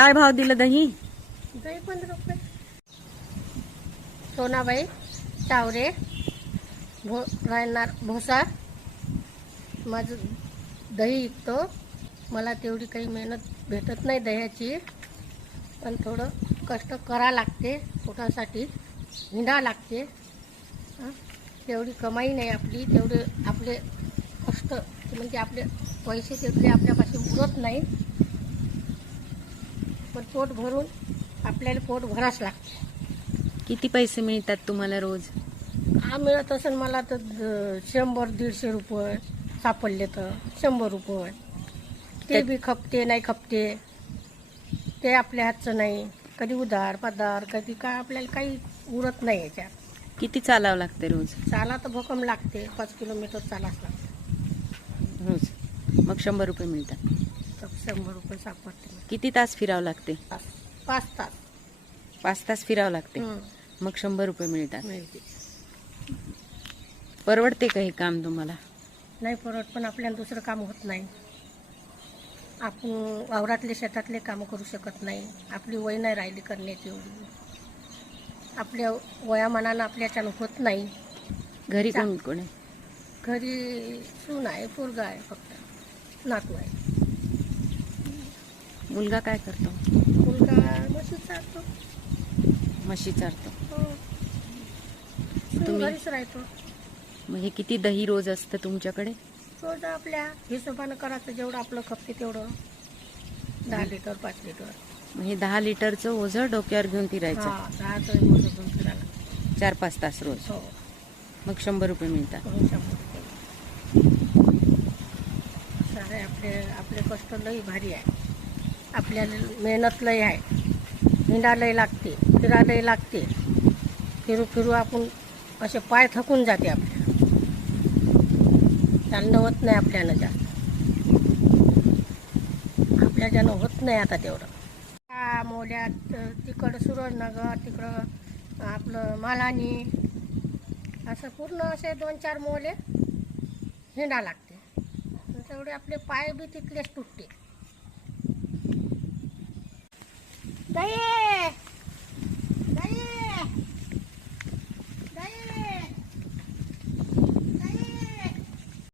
काय भाव दिलं दही? दही पंधरा रुपये. सोनाबाई चावरे भो राहणार भोसा. माझं दही विकतो मला तेवढी काही मेहनत भेटत नाही दह्याची. पण थोडं कष्ट करा लागते पोटासाठी हिंडा लागते. तेवढी कमाई नाही आपली तेवढे आपले कष्ट म्हणजे आपले पैसे तेवढे आपल्यापाशी उरत नाही. पण पोट भरून आपल्याला पोट भराच लागते. किती पैसे मिळतात तुम्हाला रोज? हा मिळत असेल मला तर शंभर दीडशे रुपये सापडले तर. शंभर रुपये. ते बी खपते नाही खपते. ते आपल्या हातचं नाही. कधी उधार पदार कधी काय आपल्याला काही उरत नाही याच्यात. किती चालावं लागते रोज? चाला तर भोकम लागते. पाच किलोमीटर चालाच लागते. रोज. मग शंभर रुपये मिळतात. शंभर रुपये सापडते किती तास फिरावं लागते? पाच पाच तास. पाच तास फिरावं लागते? हं, मग शंभर रुपये मिळतात. मिळते परवडते का हे काम तुम्हाला? नाही परवड पण आपल्याला दुसरं काम होत नाही. आपण वावरातले शेतातले कामं करू शकत नाही. आपली वय नाही राहिली करण्याची एवढी. आपल्या वयामानानं आपल्याच्यानं होत नाही. घरी कोण कोण आहे? घरी सून आहे पोरगा आहे फक्त. नातू आहे. मुलगा काय करतो? मुलगा म्हशी चालतो म्हशी चारतो. हो. तुम्ही? घरीच राहतो. मग हे किती दही रोज असतं तुमच्याकडे? रोज आपल्या हिशोबानं करायचं जेवढं आपलं खपते तेवढं. दहा लिटर पाच लिटर. मग हे दहा लिटरचं ओझं डोक्यावर घेऊन फिरायचं. हा दहाचं मोठं फिरायला. चार पाच तास रोज. हो. मग शंभर रुपये मिळतात. हो, शंभर रुपये. सारे आपले आपले कष्ट लई भारी आहे. आपल्याला मेहनत लई आहे. हिंडा लई लागते फिरा लई लागते. फिरू फिरू आपण असे पाय थकून जाते आपल्या. चालणं होत नाही आपल्यानं जास्त. आपल्या ज्यानं होत नाही आता तेवढं. त्या मोल्यात तिकडं सुरजनगर तिकडं आपलं मालानी असं पूर्ण असे दोन चार मोले हिंडा लागते. तेवढे आपले पाय बी तिथलेच तुटते. दही